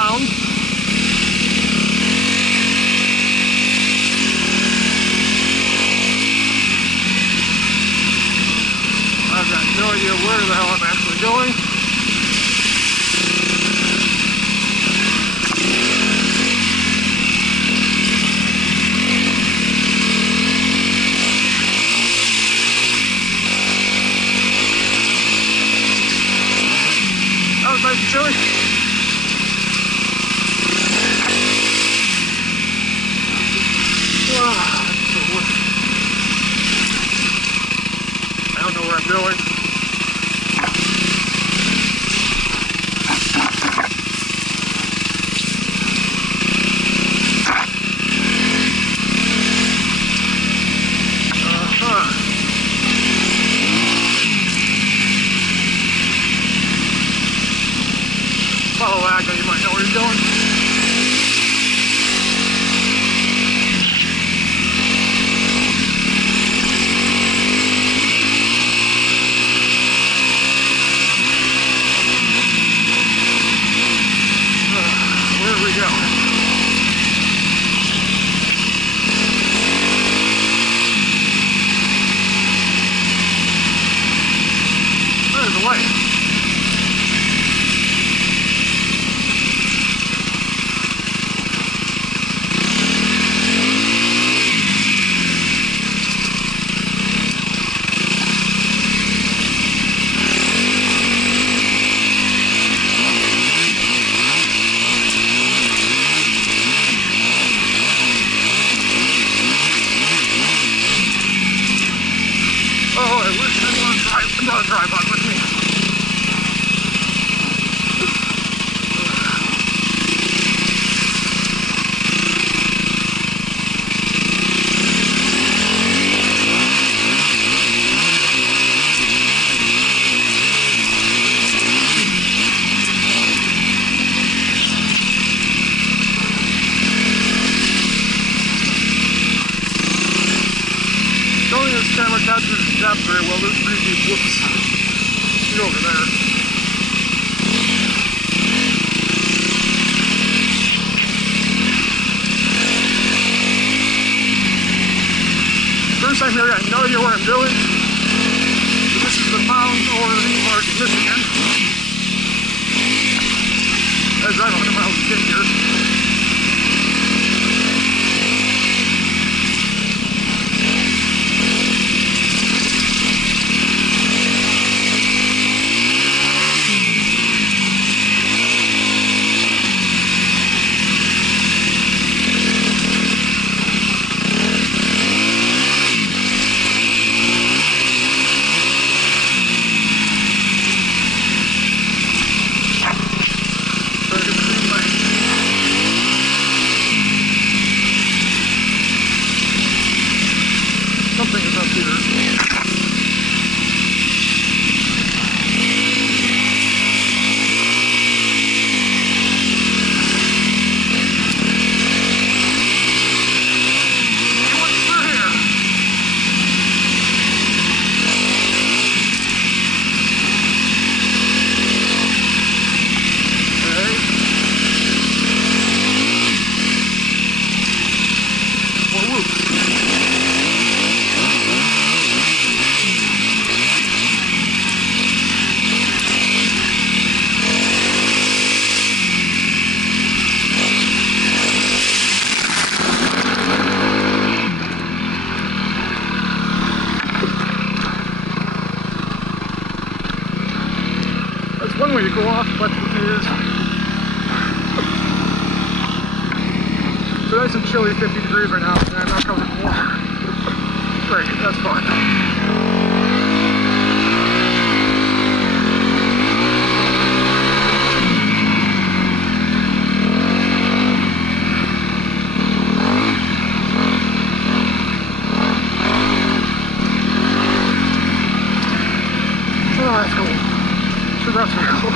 mound. I've got no idea where the hell I'm actually going. That was nice and chilly. I don't know where I'm going. Follow that guy, you might know where he's going. Where are we going? There's the light. Oh, I wish I brought a tripod with me. Showing this camera captures the depth very well. There's pretty deep. Whoops. Get over there. First time here, I have no idea where I'm going. This is the Mound Orleans Park in Michigan. I drive 100 miles to get here. Something is up here. One way to go off, but it is so nice and chilly, 50 degrees right now, and I'm not covered in water. Great, that's fun. Oh, that's cool. So that's cool.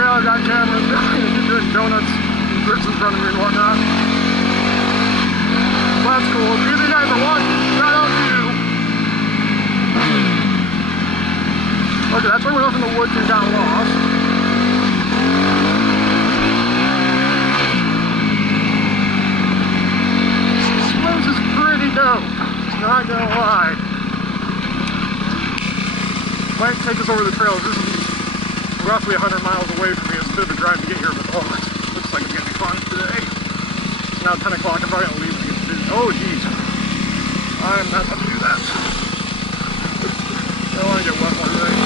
trailer, got cameras, doing donuts and bricks in front of me and whatnot. So that's cool. If you guys are watching, shout out to you. Okay, that's why we're up in the woods and got lost. Swims is pretty dope, not gonna lie. Might take us over the trails. This is roughly 100 miles away from me. It's a bit of a drive to get here, but oh, it looks like it's gonna be fun today. It's now 10 o'clock. I'm probably gonna leave and get food. Oh, geez. I'm not gonna do that. I don't want to get wet one today.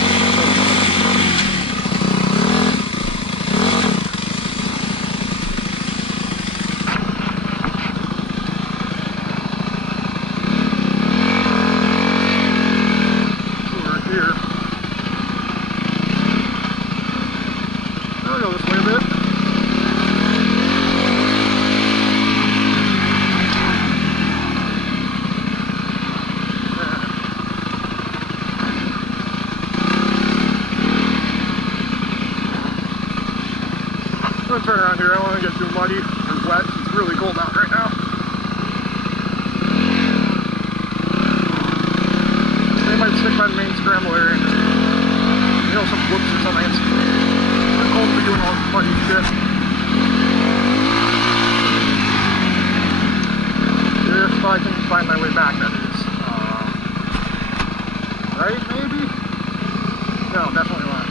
Turn around here. I don't want to get too muddy or wet. It's really cold out right now. They might stick by the main scramble area and just, you know, some whoops or something. It's too cold to be doing all this muddy shit. If I can find my way back, that is. Right, maybe? No, definitely not.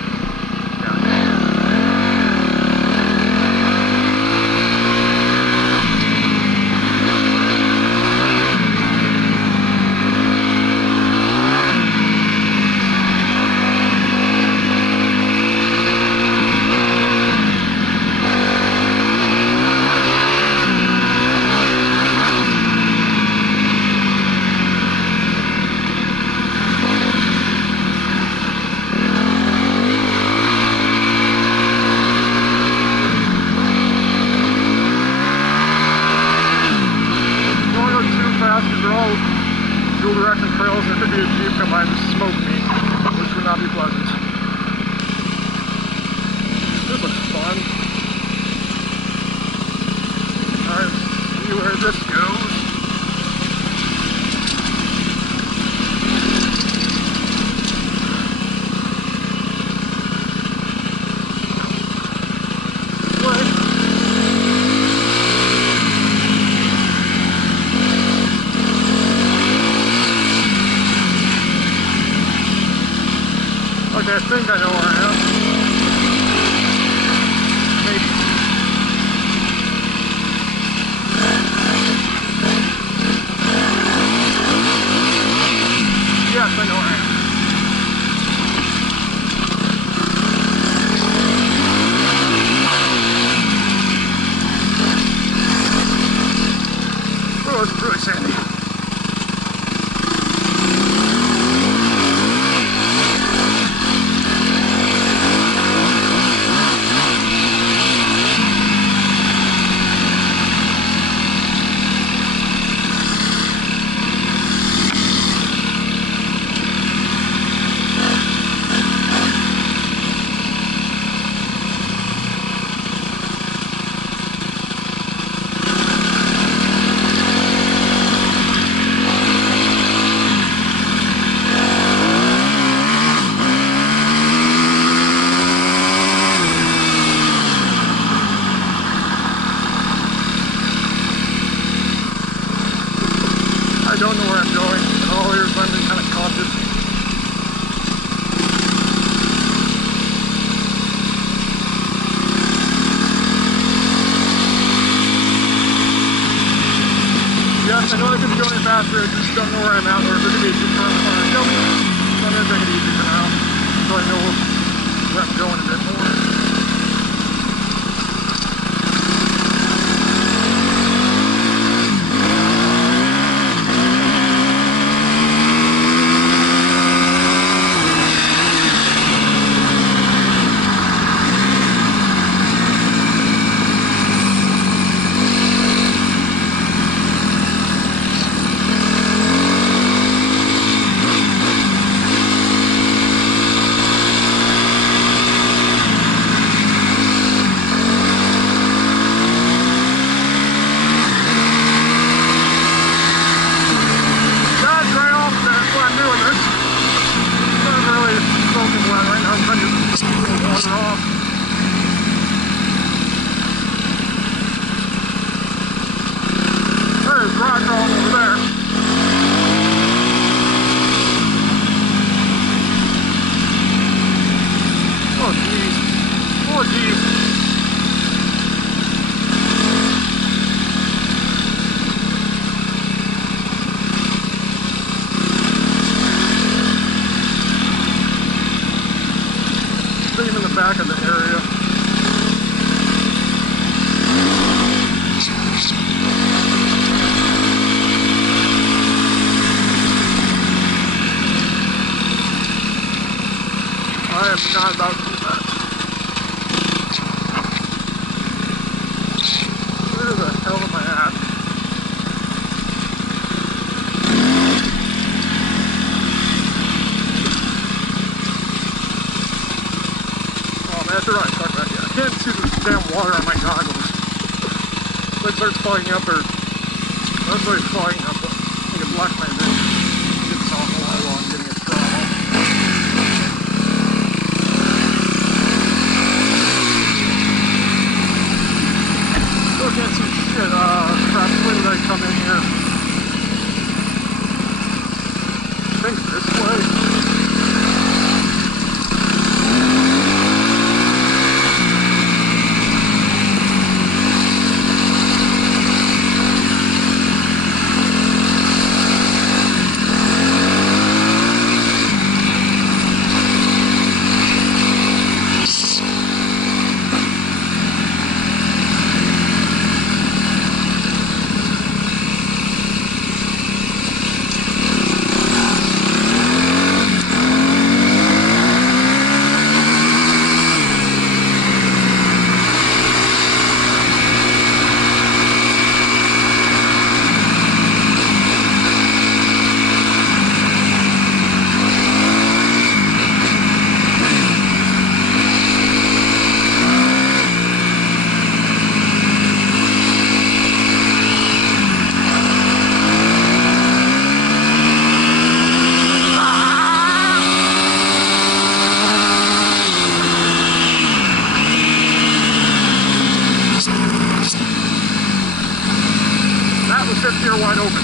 Dual direction trails, there could be a Jeep come by and just smoke me, which would not be pleasant. This looks fun. Alright, let's see where this goes. Okay, I think I know where I am. Maybe. Yes, I know where I am. Oh, it's really sandy. I don't know where I'm going at all here, so I'm being kind of cautious. Yes, I know they could be going faster, I just don't know where I'm at, or if there could be a Jeep car in front of me. So I'm going to take it easy for now, until I know where I'm going a bit more. not about to do that. Where the hell am I at? Oh man, that's right. Talk about it. I can't see this damn water on my goggles. If it starts fogging up, or that's already fogging up, but I think it blocked my vision. Get this off the wall while I'm getting it throttle. Still can't see shit. Crap, where did I come in here? I think this way. Fifth gear wide open.